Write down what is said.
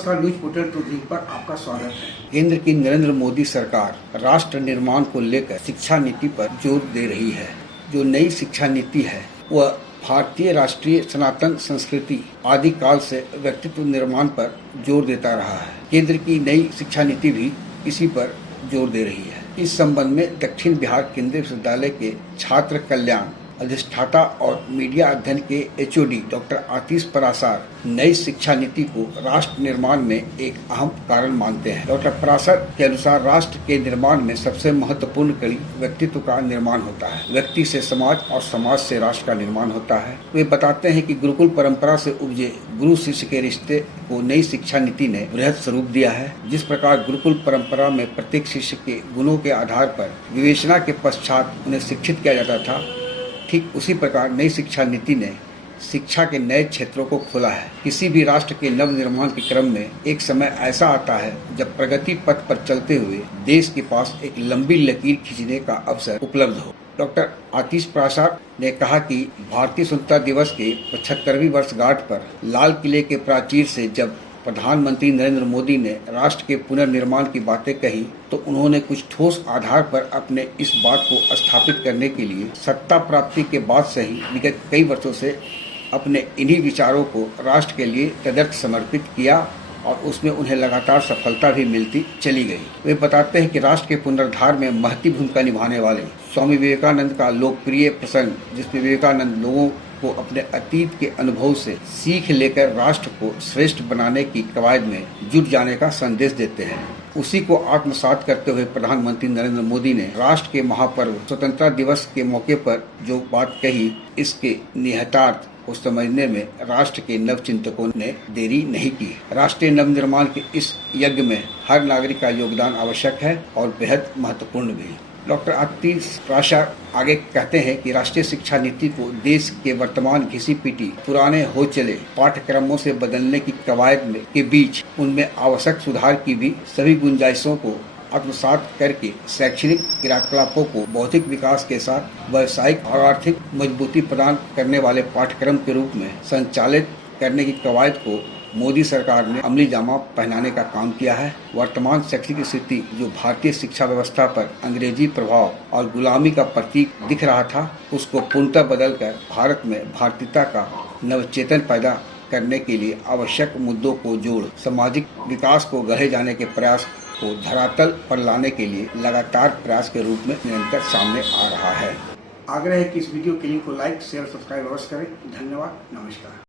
नमस्कार, news portal today पर आपका स्वागत है। केंद्र की नरेंद्र मोदी सरकार राष्ट्र निर्माण को लेकर शिक्षा नीति पर जोर दे रही है। जो नई शिक्षा नीति है वह भारतीय राष्ट्रीय सनातन संस्कृति आदि काल से व्यक्तित्व निर्माण पर जोर देता रहा है। केंद्र की नई शिक्षा नीति भी इसी पर जोर दे रही है। इस संबंध में दक्षिण बिहार केंद्रीय विश्वविद्यालय के छात्र कल्याण अधिष्ठाता और मीडिया अध्ययन के HOD डॉक्टर आतिश पराशर नई शिक्षा नीति को राष्ट्र निर्माण में एक अहम कारण मानते हैं। डॉक्टर पराशर के अनुसार राष्ट्र के निर्माण में सबसे महत्वपूर्ण कड़ी व्यक्तित्व का निर्माण होता है। व्यक्ति से समाज और समाज से राष्ट्र का निर्माण होता है। वे बताते हैं कि गुरुकुल परंपरा से उपजे गुरु शिष्य के रिश्ते को नई शिक्षा नीति ने वृहद स्वरूप दिया है। जिस प्रकार गुरुकुल परंपरा में प्रत्येक शिष्य के गुणों के आधार पर विवेचना के पश्चात उन्हें शिक्षित किया जाता था, ठीक उसी प्रकार नई शिक्षा नीति ने शिक्षा के नए क्षेत्रों को खोला है। किसी भी राष्ट्र के नव निर्माण के क्रम में एक समय ऐसा आता है जब प्रगति पथ पर चलते हुए देश के पास एक लंबी लकीर खींचने का अवसर उपलब्ध हो। डॉक्टर आतिश पराशर ने कहा कि भारतीय स्वतंत्रता दिवस के 75वीं वर्षगांठ पर लाल किले के प्राचीर से जब प्रधानमंत्री नरेंद्र मोदी ने राष्ट्र के पुनर्निर्माण की बातें कही तो उन्होंने कुछ ठोस आधार पर अपने इस बात को स्थापित करने के लिए सत्ता प्राप्ति के बाद से ही विगत कई वर्षों से अपने इन्हीं विचारों को राष्ट्र के लिए तदर्थ समर्पित किया और उसमें उन्हें लगातार सफलता भी मिलती चली गई। वे बताते हैं कि राष्ट्र के पुनरुद्धार में महती भूमिका निभाने वाले स्वामी विवेकानंद का लोकप्रिय प्रसंग, जिसमें विवेकानंद लोगों को अपने अतीत के अनुभव से सीख लेकर राष्ट्र को श्रेष्ठ बनाने की कवायद में जुट जाने का संदेश देते हैं, उसी को आत्मसात करते हुए प्रधानमंत्री नरेंद्र मोदी ने राष्ट्र के महापर्व स्वतंत्रता दिवस के मौके पर जो बात कही, इसके निहितार्थ को समझने में राष्ट्र के नव चिंतकों ने देरी नहीं की। राष्ट्रीय नवनिर्माण के इस यज्ञ में हर नागरिक का योगदान आवश्यक है और बेहद महत्वपूर्ण भी। डॉक्टर आतिश पराशर आगे कहते हैं कि राष्ट्रीय शिक्षा नीति को देश के वर्तमान घिसी पिटी पुराने हो चले पाठ्यक्रमों से बदलने की कवायद के बीच उनमें आवश्यक सुधार की भी सभी गुंजाइशों को आत्मसात करके शैक्षणिक क्रियाकलापों को बौद्धिक विकास के साथ व्यावसायिक और आर्थिक मजबूती प्रदान करने वाले पाठ्यक्रम के रूप में संचालित करने की कवायद को मोदी सरकार ने अमली जामा पहनाने का काम किया है। वर्तमान शैक्षणिक स्थिति जो भारतीय शिक्षा व्यवस्था पर अंग्रेजी प्रभाव और गुलामी का प्रतीक दिख रहा था, उसको पूर्णतः बदलकर भारत में भारतीयता का नवचेतन पैदा करने के लिए आवश्यक मुद्दों को जोड़ सामाजिक विकास को गढ़े जाने के प्रयास को धरातल पर लाने के लिए लगातार प्रयास के रूप में निरंतर सामने आ रहा है। आग्रह है कि इस वीडियो के लिंक को लाइक, शेयर, सब्सक्राइब अवश्य करें। धन्यवाद, नमस्कार।